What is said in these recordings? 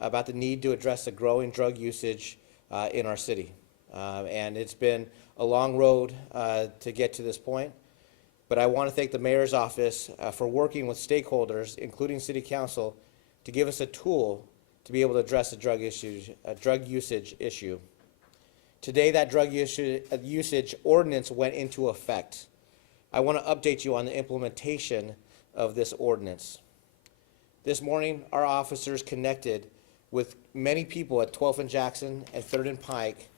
about the need to address the growing drug usage in our city. And it's been a long road to get to this point. But I want to thank the mayor's office for working with stakeholders, including city council, to give us a tool to be able to address the drug usage issue. Today, that drug usage ordinance went into effect. I want to update you on the implementation of this ordinance. This morning, our officers connected with many people at 12th and Jackson and 3rd and Pike,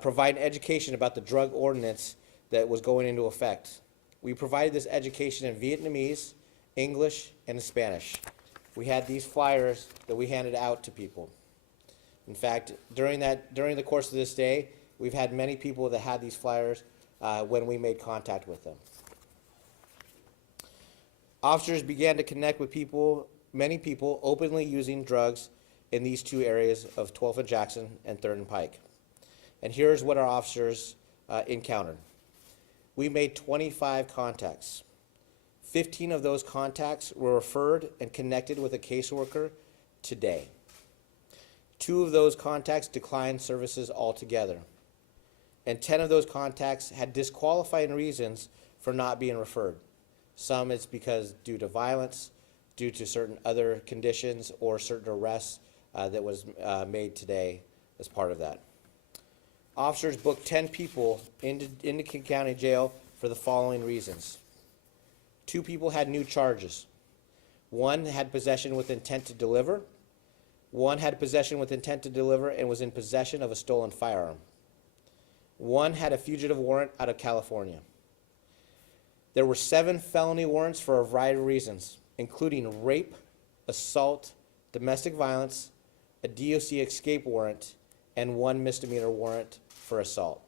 providing education about the drug ordinance that was going into effect. We provided this education in Vietnamese, English, and Spanish. We had these flyers that we handed out to people. In fact, during the course of this day, we've had many people that had these flyers when we made contact with them. Officers began to connect with many people openly using drugs in these two areas of 12th and Jackson and 3rd and Pike. And here's what our officers encountered. We made 25 contacts. 15 of those contacts were referred and connected with a caseworker today. 2 of those contacts declined services altogether. And 10 of those contacts had disqualifying reasons for not being referred. Some it's because due to violence, due to certain other conditions, or certain arrests that was made today as part of that. Officers booked 10 people into King County Jail for the following reasons. 2 people had new charges. 1 had possession with intent to deliver. 1 had possession with intent to deliver and was in possession of a stolen firearm. 1 had a fugitive warrant out of California. There were 7 felony warrants for a variety of reasons, including rape, assault, domestic violence, a DOC escape warrant, and 1 misdemeanor warrant for assault.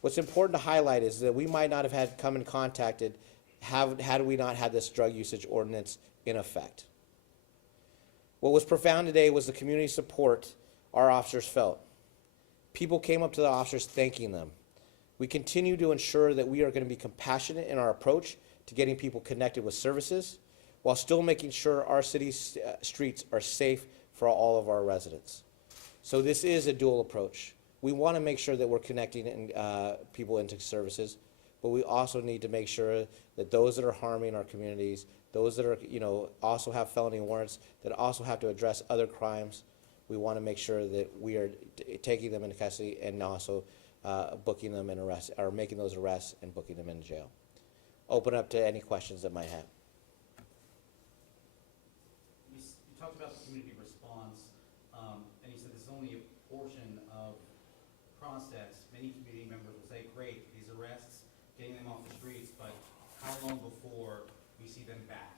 What's important to highlight is that we might not have had come in contacted had we not had this drug usage ordinance in effect. What was profound today was the community support our officers felt. People came up to the officers thanking them. We continue to ensure that we are going to be compassionate in our approach to getting people connected with services, while still making sure our city's streets are safe for all of our residents. So this is a dual approach. We want to make sure that we're connecting people into services, but we also need to make sure that those that are harming our communities, those that are, also have felony warrants, that also have to address other crimes, we want to make sure that we are taking them into custody and also booking them in arrest, or making those arrests and booking them into jail. Open up to any questions that might have. You talked about the community response, and you said this is only a portion of process. Many community members will say, great, these arrests, getting them off the streets, but how long before we see them back?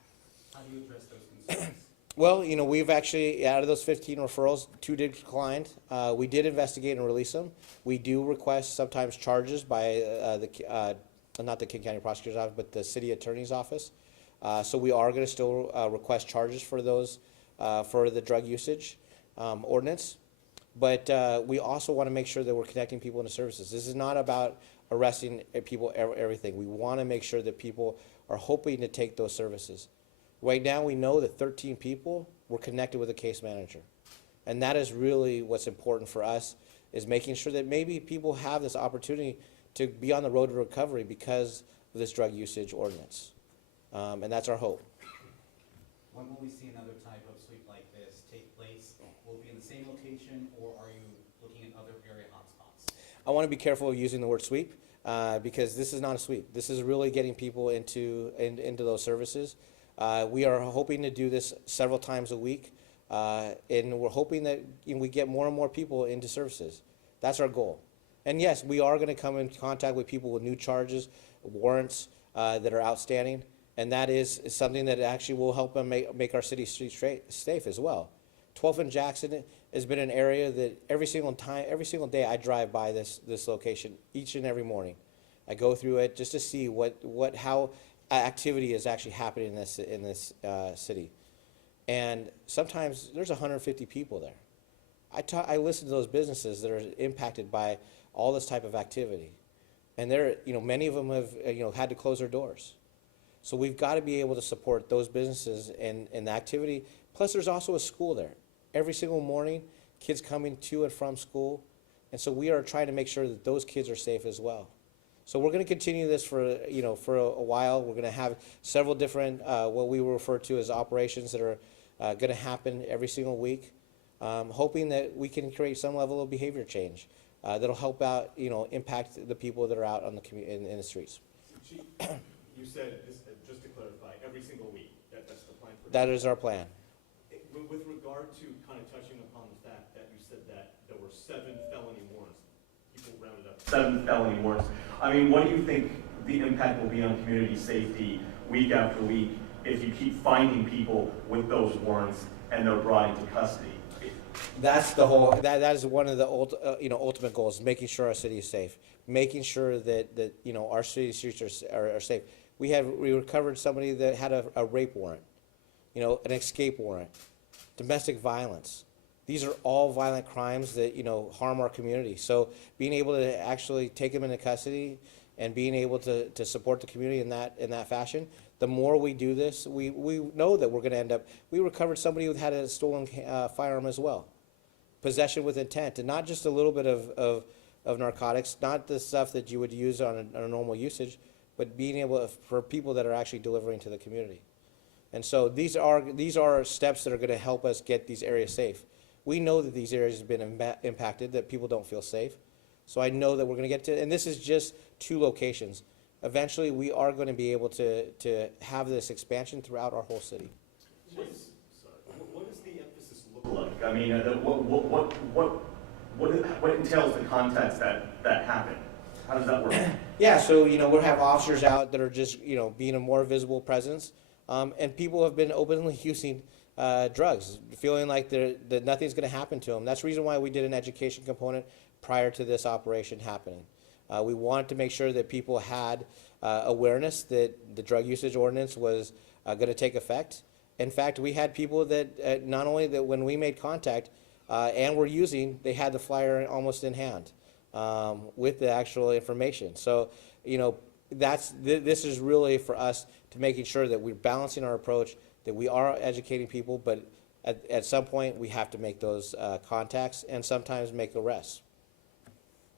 How do you address those concerns? Well, we've actually, out of those 15 referrals, 2 did decline. We did investigate and release them. We do request sometimes charges by not the King County Prosecutor's Office, but the City Attorney's Office. So we are going to still request charges for those, for the drug usage ordinance. But we also want to make sure that we're connecting people into services. This is not about arresting people, everything. We want to make sure that people are hoping to take those services. Right now, we know that 13 people were connected with a case manager. And that is really what's important for us, is making sure that maybe people have this opportunity to be on the road to recovery because of this drug usage ordinance. And that's our hope. When will we see another type of sweep like this take place? Will it be in the same location, or are you looking at other area hotspots? I want to be careful of using the word sweep because this is not a sweep. This is really getting people into those services. We are hoping to do this several times a week, and we're hoping that we get more and more people into services. That's our goal. And yes, we are going to come in contact with people with new charges, warrants that are outstanding, and that is something that actually will help them make our city streets safe as well. 12th and Jackson has been an area that every single day I drive by this location each and every morning. I go through it just to see how activity is actually happening in this city. And sometimes there's 150 people there. I listen to those businesses that are impacted by all this type of activity. And many of them have had to close their doors. So we've got to be able to support those businesses and the activity. Plus there's also a school there. every single morning, kids coming to and from school. And so we are trying to make sure that those kids are safe as well. So we're going to continue this for, for a while. We're going to have several different, what we will refer to as operations that are going to happen every single week, hoping that we can create some level of behavior change that'll help out, impact the people that are out on the in the streets. Chief, you said, this, just to clarify, every single week, that's the plan for? That is our plan. With regard to kind of touching upon the fact that you said that there were 7 felony warrants, people rounded up 7 felony warrants. I mean, what do you think the impact will be on community safety week after week if you keep finding people with those warrants and they're brought into custody? That's the whole. That is one of the ultimate goals: making sure our city is safe, making sure that our city streets are safe. We recovered somebody that had a rape warrant, an escape warrant, domestic violence. These are all violent crimes that harm our community. So being able to actually take them into custody and being able to support the community in that fashion. The more we do this, we know that we're going to end up. We recovered somebody who had a stolen firearm as well, possession with intent, and not just a little bit of narcotics, not the stuff that you would use on a normal usage, but being able for people that are actually delivering to the community. And so these are steps that are going to help us get these areas safe. We know that these areas have been impacted, that people don't feel safe. So I know that we're going to get to, and this is just 2 locations. Eventually, we are going to be able to have this expansion throughout our whole city. What does the emphasis look like? I mean, what entails the contacts that happen? How does that work? Yeah, so we'll have officers out that are just being a more visible presence, and people have been openly using drugs, feeling like that nothing's going to happen to them. That's the reason why we did an education component prior to this operation happening. We wanted to make sure that people had awareness that the drug usage ordinance was going to take effect. In fact, we had people that not only that when we made contact and were using, they had the flyer almost in hand with the actual information. So, this is really for us to making sure that we're balancing our approach, that we are educating people, but at some point we have to make those contacts and sometimes make arrests.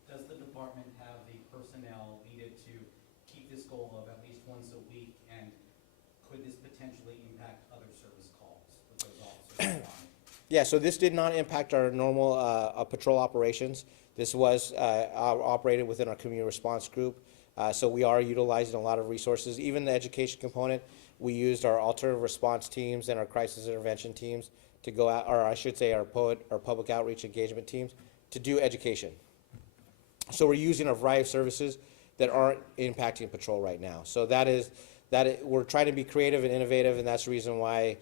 Does the department have the personnel needed to keep this goal of at least once a week, and could this potentially impact other service calls with those officers? Yeah, so this did not impact our normal patrol operations. This was operated within our community response group. So we are utilizing a lot of resources. Even the education component, we used our alternative response teams and our crisis intervention teams to go out, or I should say our public outreach engagement teams, to do education. So we're using a variety of services that aren't impacting patrol right now. So we're trying to be creative and innovative, and that's the reason why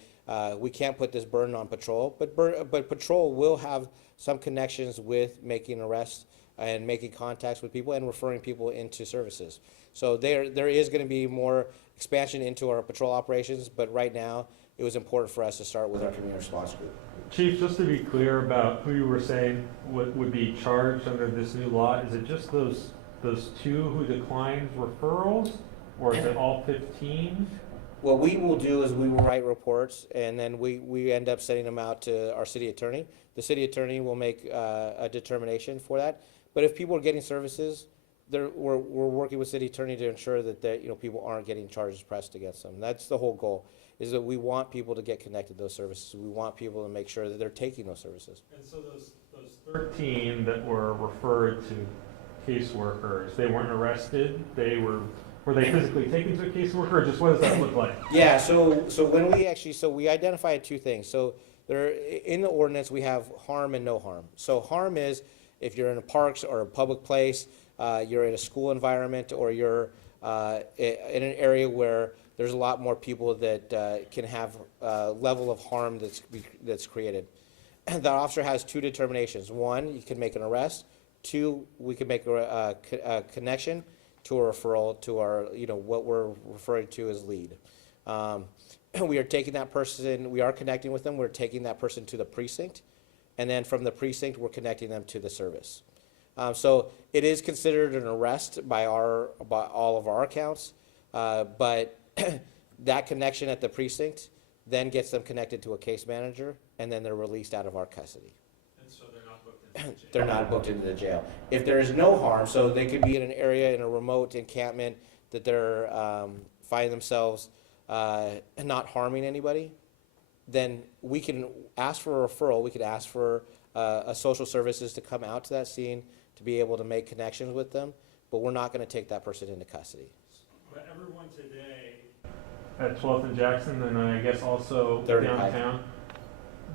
we can't put this burden on patrol. But patrol will have some connections with making arrests and making contacts with people and referring people into services. So there is going to be more expansion into our patrol operations, but right now it was important for us to start with our community response group. Chief, just to be clear about who you were saying would be charged under this new law, is it just those 2 who declined referrals, or is it all 15? What we will do is we will write reports, and then we end up sending them out to our city attorney. The city attorney will make a determination for that. But if people are getting services, we're working with city attorney to ensure that people aren't getting charges pressed against them. That's the whole goal, is that we want people to get connected to those services. We want people to make sure that they're taking those services. And so those 13 that were referred to caseworkers, they weren't arrested? Were they physically taken to a caseworker, or just what does that look like? Yeah, so when we identified 2 things. So in the ordinance we have harm and no harm. So harm is if you're in a parks or a public place, you're in a school environment, or you're in an area where there's a lot more people that can have a level of harm that's created. The officer has 2 determinations. 1, you can make an arrest. 2, we can make a connection to a referral to our, what we're referring to as lead. We are taking that person, we are connecting with them, we're taking that person to the precinct, and then from the precinct, we're connecting them to the service. So it is considered an arrest by all of our accounts, but that connection at the precinct, then gets them connected to a case manager, and then they're released out of our custody. And so they're not booked into jail? They're not booked into the jail. If there is no harm, so they could be in an area, in a remote encampment, that they're find themselves not harming anybody, then we can ask for a referral. We could ask for a social services to come out to that scene to be able to make connections with them, but we're not going to take that person into custody. But everyone today at 12th and Jackson, and then I guess also Third and Pike. downtown,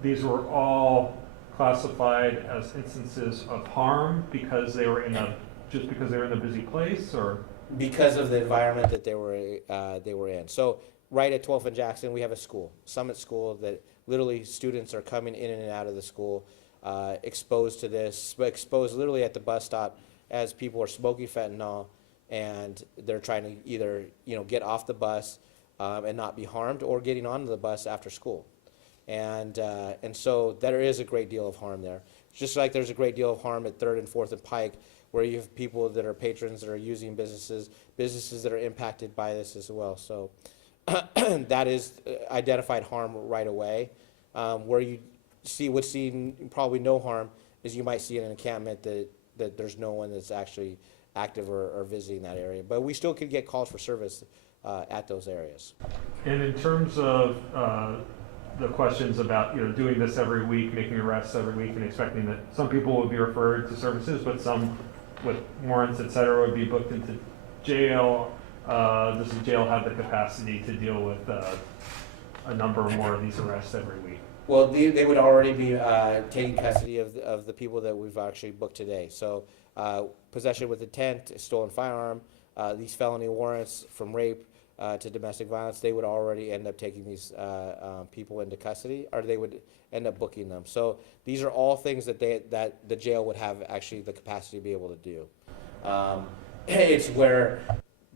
these were all classified as instances of harm because they were in a, just because they were in a busy place, or? Because of the environment that they were in. So right at 12th and Jackson, we have a school, Summit School, that literally students are coming in and out of the school, exposed to this, exposed literally at the bus stop as people are smoking fentanyl, and they're trying to either, you know, get off the bus and not be harmed, or getting onto the bus after school. And so there is a great deal of harm there. Just like there's a great deal of harm at 3rd and 4th and Pike, where you have people that are patrons that are using businesses that are impacted by this as well. So that is identified harm right away. Where you would see probably no harm is you might see in an encampment that there's no one that's actually active or visiting that area. But we still could get calls for service at those areas. And in terms of the questions about, you know, doing this every week, making arrests every week, and expecting that some people would be referred to services, but some with warrants, et cetera, would be booked into jail. Does the jail have the capacity to deal with a number more of these arrests every week? Well, they would already be taking custody of the people that we've actually booked today. So possession with intent, stolen firearm, these felony warrants from rape to domestic violence, they would already end up taking these people into custody, or they would end up booking them. So these are all things that the jail would have actually the capacity to be able to do. It's where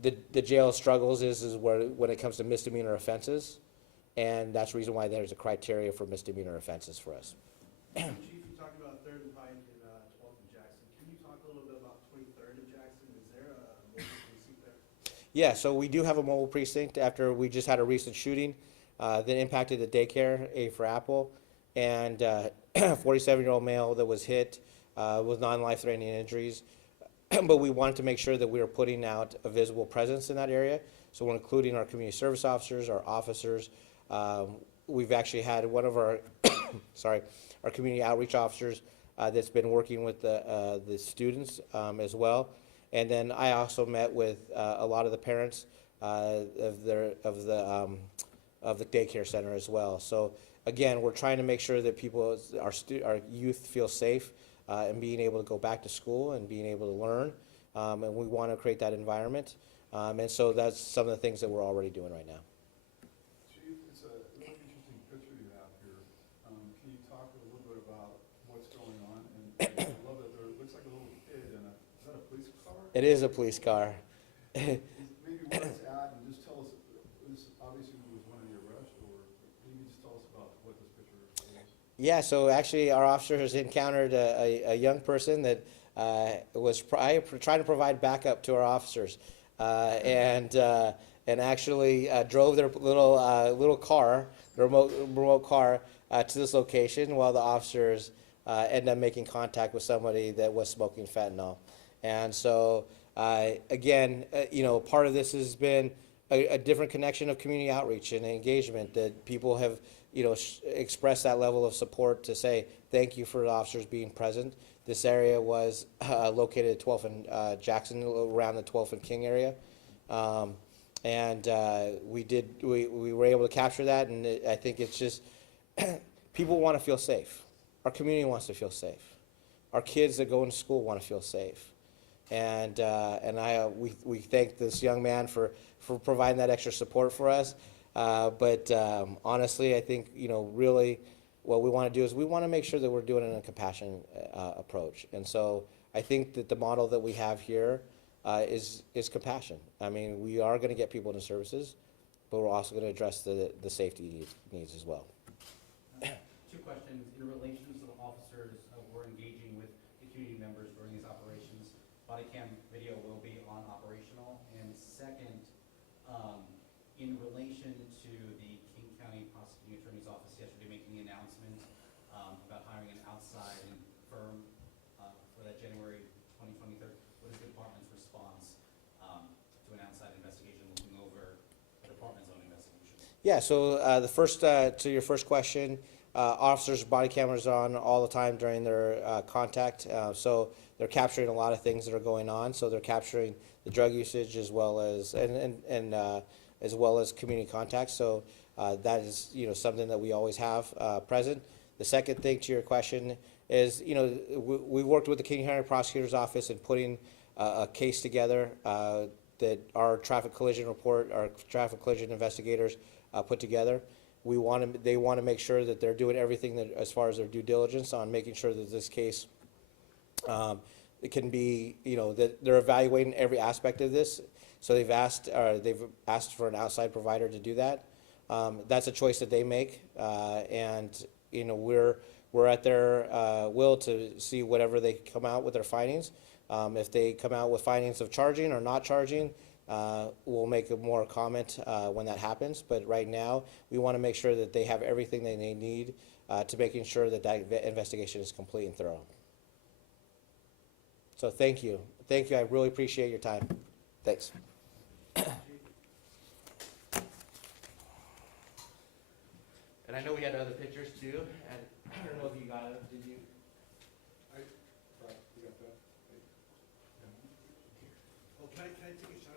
the jail struggles is where when it comes to misdemeanor offenses, and that's the reason why there's a criteria for misdemeanor offenses for us. Chief, you talked about 3rd and Pike and 12th and Jackson. Can you talk a little bit about 23rd and Jackson? Is there a mobile precinct there? Yeah, so we do have a mobile precinct after we just had a recent shooting that impacted the daycare, A for Apple, and a 47-year-old male that was hit with non-life-threatening injuries. But we wanted to make sure that we were putting out a visible presence in that area. So we're including our community service officers, our officers. We've actually had one of our, our community outreach officers that's been working with the students as well. And then I also met with a lot of the parents of the daycare center as well. So again, we're trying to make sure that people, our youth, feel safe and being able to go back to school and being able to learn. And we want to create that environment. And so that's some of the things that we're already doing right now. Chief, it's a really interesting picture you have here. Can you talk a little bit about what's going on? And I love that there looks like a little kid in is that a police car? It is a police car. Maybe where it's at, and just tell us, this obviously was one of the arrests, or maybe just tell us about what this picture is. Yeah, so actually our officers encountered a young person that was trying to provide backup to our officers. And actually drove their little car, the remote car, to this location while the officers ended up making contact with somebody that was smoking fentanyl. And so again, you know, part of this has been a different connection of community outreach and engagement that people have, you know, expressed that level of support to say thank you for the officers being present. This area was located at 12th and Jackson, around the 12th and King area. We were able to capture that, and I think it's just, people want to feel safe. Our community wants to feel safe. Our kids that go into school want to feel safe. And we thank this young man for providing that extra support for us. But honestly, I think, you know, really, what we want to do is we want to make sure that we're doing it in a compassionate approach. And so I think that the model that we have here is compassion. I mean, we are going to get people into services, but we're also going to address the safety needs as well. Two questions. In relation to the officers who are engaging with the community members during these operations, body cam video will be on operational. And second, in relation to the King County prosecuting Yeah, so the first, to your first question, officers' body cameras are on all the time during their contact. So they're capturing a lot of things that are going on. So they're capturing the drug usage as well as, as well as community contacts. So that is, something that we always have present. The second thing to your question is, we worked with the King County Prosecutor's Office in putting a case together that our traffic collision report, our traffic collision investigators put together. They want to make sure that they're doing everything that, as far as their due diligence on making sure that this case, it can be, that they're evaluating every aspect of this. So they've asked for an outside provider to do that. That's a choice that they make, and we're at their will to see whatever they come out with their findings. If they come out with findings of charging or not charging, we'll make a more comment when that happens. But right now, we want to make sure that they have everything they need to making sure that investigation is complete and thorough. So thank you. Thank you. I really appreciate your time. Thanks. And I know we had other pictures too, and I don't know if you got it. Did you? You got that? Well, can I take a shot